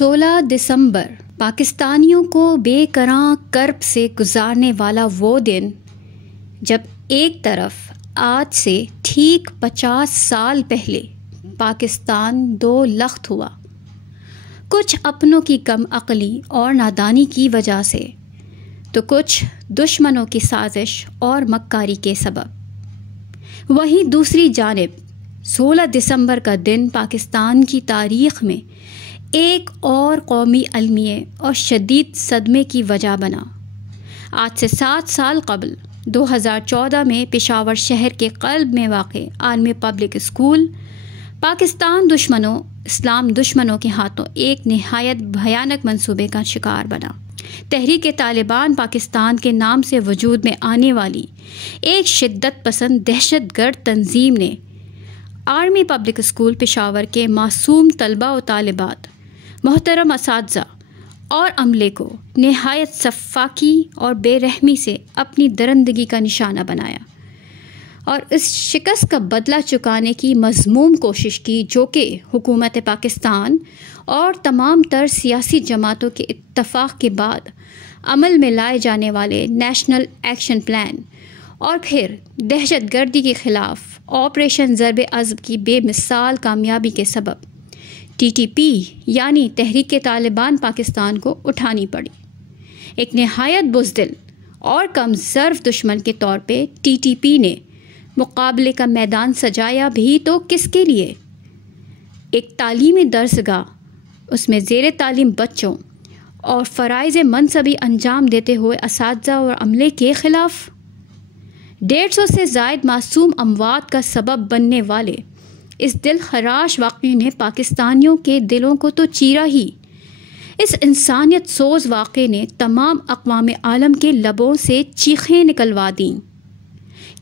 16 دسمبر پاکستانیوں کو بے کراں کرب سے گزارنے والا وہ دن جب ایک طرف آج سے ٹھیک 50 سال پہلے پاکستان دو لخت ہوا، کچھ اپنوں کی کم عقلی اور نادانی کی وجہ سے، تو کچھ دشمنوں کی سازش اور مکاری کے سبب۔ وہیں دوسری جانب 16 دسمبر کا دن پاکستان کی تاریخ میں ایک اور قومی المیے اور شدید صدمے کی وجہ بنا۔ آج سے 7 سال قبل 2014 میں پشاور شہر کے قلب میں واقع عالمی پبلک اسکول پاکستان دشمنوں، اسلام دشمنوں کے ہاتھوں ایک نہایت بھیانک منصوبے کا شکار بنا۔ تحریک طالبان پاکستان کے نام سے وجود میں آنے والی ایک شدت پسند دہشت گرد تنظیم نے آرمی پبلک اسکول پشاور کے معصوم طلباء و طالبات، محترم اساتذہ اور عملے کو نہایت سفاکی اور بے رحمی سے اپنی درندگی کا نشانہ بنایا اور اس شکست کا بدلہ چکانے کی مذموم کوشش کی، جو کہ حکومت پاکستان اور تمام تر سیاسی جماعتوں کے اتفاق کے بعد عمل میں لائے جانے والے نیشنل ایکشن پلان اور پھر دہشت گردی کے خلاف آپریشن ضرب عضب کی بے مثال کامیابی کے سبب TTP یعنی تحریک طالبان پاکستان کو اٹھانی پڑی۔ ایک نہایت بزدل اور کم ظرف دشمن کے طور پہ TTP نے مقابلے کا میدان سجایا بھی تو کس کے لیے؟ ایک تعلیمی درسگاہ، اس میں زیر تعلیم بچوں اور فرائض منصبی انجام دیتے ہوئے اساتذہ اور عملے کے خلاف۔ 150 سے زائد معصوم اموات کا سبب بننے والے اس دل خراش واقعے نے پاکستانیوں کے دلوں کو تو چیرا ہی، اس انسانیت سوز واقعے نے تمام اقوام عالم کے لبوں سے چیخیں نکلوا دیں۔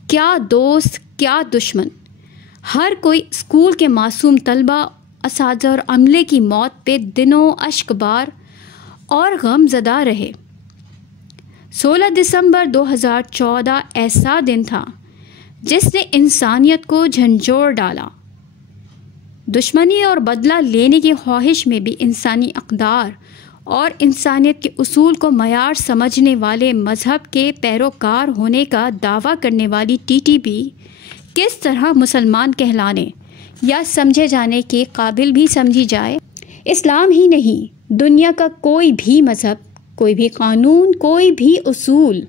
کیا دوست، کیا دشمن، ہر کوئی اسکول کے معصوم طلباء، اساتذہ اور عملے کی موت پہ دنوں اشک بار اور غم زدہ رہے۔ 16 دسمبر 2014 ایسا دن تھا جس نے انسانیت کو جھنجھوڑ ڈالا۔ دشمنی اور بدلہ لینے کی خواہش میں بھی انسانی اقدار اور انسانیت کے اصول کو معیار سمجھنے والے مذہب کے پیروکار ہونے کا دعویٰ کرنے والی TTP کس طرح مسلمان کہلانے یا سمجھے جانے کے قابل بھی سمجھی جائے؟ اسلام ہی نہیں، دنیا کا کوئی بھی مذہب، کوئی بھی قانون، کوئی بھی اصول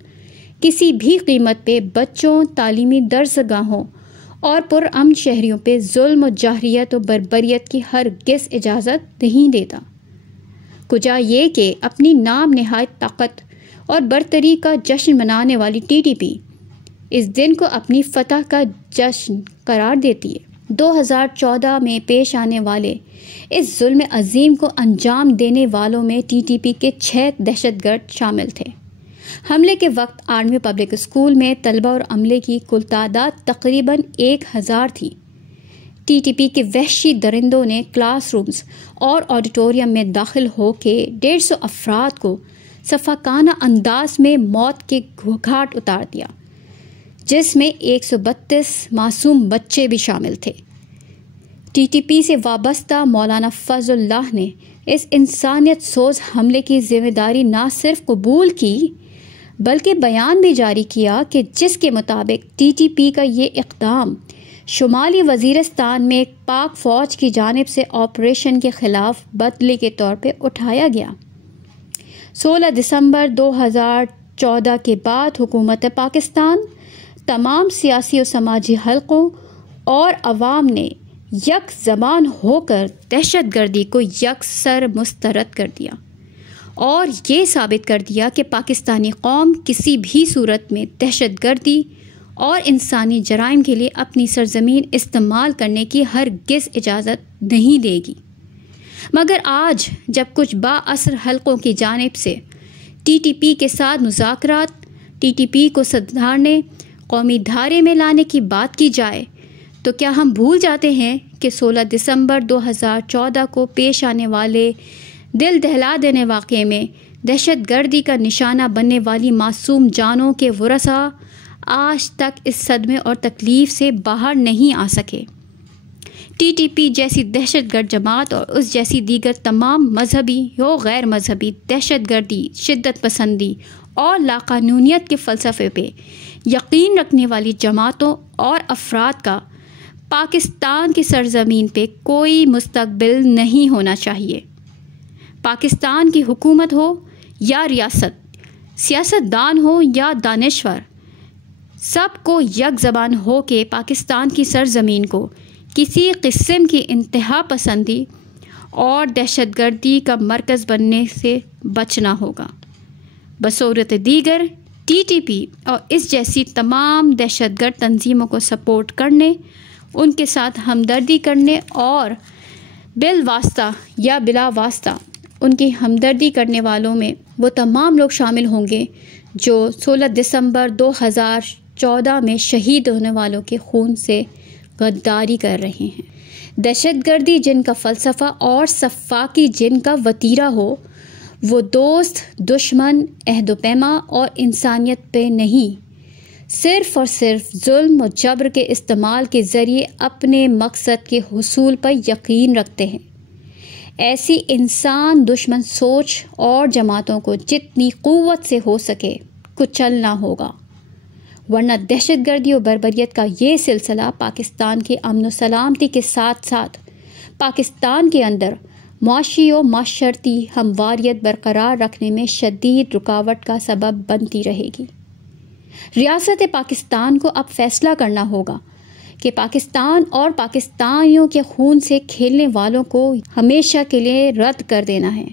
کسی بھی قیمت پہ بچوں، تعلیمی درسگاہوں اور پرامن شہریوں پہ ظلم و جاہریت و بربریت کی ہرگز اجازت نہیں دیتا۔ کجا یہ کہ اپنی نام نہایت طاقت اور برتری کا جشن منانے والی TTP اس دن کو اپنی فتح کا جشن قرار دیتی ہے۔ 2014 میں پیش آنے والے اس ظلم عظیم کو انجام دینے والوں میں TTP کے 6 دہشت گرد شامل تھے۔ حملے کے وقت آرمی پبلک اسکول میں طلبہ اور عملے کی کل تعداد تقریباً 1000 تھی۔ TTP کے وحشی درندوں نے کلاس رومز اور آڈیٹوریم میں داخل ہو کے 150 افراد کو سفاکانہ انداز میں موت کے گھاٹ اتار دیا، جس میں 132 معصوم بچے بھی شامل تھے۔ TTP سے وابستہ مولانا فضل اللہ نے اس انسانیت سوز حملے کی ذمہ داری نہ صرف قبول کی بلکہ بیان بھی جاری کیا کہ جس کے مطابق TTP کا یہ اقدام شمالی وزیرستان میں ایک پاک فوج کی جانب سے آپریشن کے خلاف بدلے کے طور پہ اٹھایا گیا۔ 16 دسمبر 2014 کے بعد حکومت پاکستان، تمام سیاسی و سماجی حلقوں اور عوام نے یک زبان ہو کر دہشت گردی کو یکسر مسترد کر دیا اور یہ ثابت کر دیا کہ پاکستانی قوم کسی بھی صورت میں دہشت گردی اور انسانی جرائم کے لیے اپنی سرزمین استعمال کرنے کی ہرگز اجازت نہیں دے گی۔ مگر آج جب کچھ بااثر حلقوں کی جانب سے TTP کے ساتھ مذاکرات، TTP کو سدھارنے، قومی دھارے میں لانے کی بات کی جائے تو کیا ہم بھول جاتے ہیں کہ 16 دسمبر 2014 کو پیش آنے والے دل دہلا دینے واقعے میں دہشت گردی کا نشانہ بننے والی معصوم جانوں کے ورثاء آج تک اس صدمے اور تکلیف سے باہر نہیں آ سکے۔ TTP جیسی دہشت گرد جماعت اور اس جیسی دیگر تمام مذہبی و غیر مذہبی دہشت گردی، شدت پسندی اور لاقانونیت کے فلسفے پہ یقین رکھنے والی جماعتوں اور افراد کا پاکستان کی سرزمین پہ کوئی مستقبل نہیں ہونا چاہیے۔ پاکستان کی حکومت ہو یا ریاست، سیاست دان ہو یا دانشور، سب کو یک زبان ہو کہ پاکستان کی سرزمین کو کسی قسم کی انتہا پسندی اور دہشت گردی کا مرکز بننے سے بچنا ہوگا۔ بصورت دیگر TTP اور اس جیسی تمام دہشت گرد تنظیموں کو سپورٹ کرنے، ان کے ساتھ ہمدردی کرنے اور بالواسطہ یا بلا واسطہ ان کی ہمدردی کرنے والوں میں وہ تمام لوگ شامل ہوں گے جو 16 دسمبر 2014 میں شہید ہونے والوں کے خون سے غداری کر رہے ہیں۔ دہشت گردی جن کا فلسفہ اور سفاکی جن کا وتیرہ ہو، وہ دوست، دشمن، عہد و پیما اور انسانیت پہ نہیں، صرف اور صرف ظلم و جبر کے استعمال کے ذریعے اپنے مقصد کے حصول پر یقین رکھتے ہیں۔ ایسی انسان دشمن سوچ اور جماعتوں کو جتنی قوت سے ہو سکے کچلنا ہوگا، ورنہ دہشت گردی و بربریت کا یہ سلسلہ پاکستان کی امن و سلامتی کے ساتھ ساتھ پاکستان کے اندر معاشی و معاشرتی ہمواریت برقرار رکھنے میں شدید رکاوٹ کا سبب بنتی رہے گی۔ ریاست پاکستان کو اب فیصلہ کرنا ہوگا کہ پاکستان اور پاکستانیوں کے خون سے کھیلنے والوں کو ہمیشہ کے لیے رد کر دینا ہے۔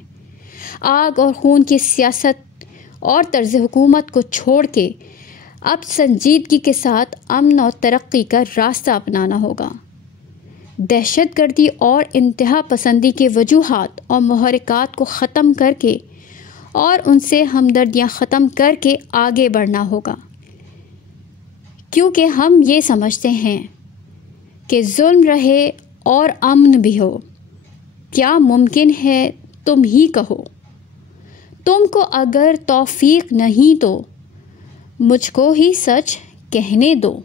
آگ اور خون کی سیاست اور طرز حکومت کو چھوڑ کے اب سنجیدگی کے ساتھ امن اور ترقی کا راستہ اپنانا ہوگا۔ دہشت گردی اور انتہا پسندی کے وجوہات اور محرکات کو ختم کر کے اور ان سے ہمدردیاں ختم کر کے آگے بڑھنا ہوگا، کیونکہ ہم یہ سمجھتے ہیں کہ ظلم رہے اور امن بھی ہو، کیا ممکن ہے تم ہی کہو۔ تم کو اگر توفیق نہیں تو مجھ کو ہی سچ کہنے دو۔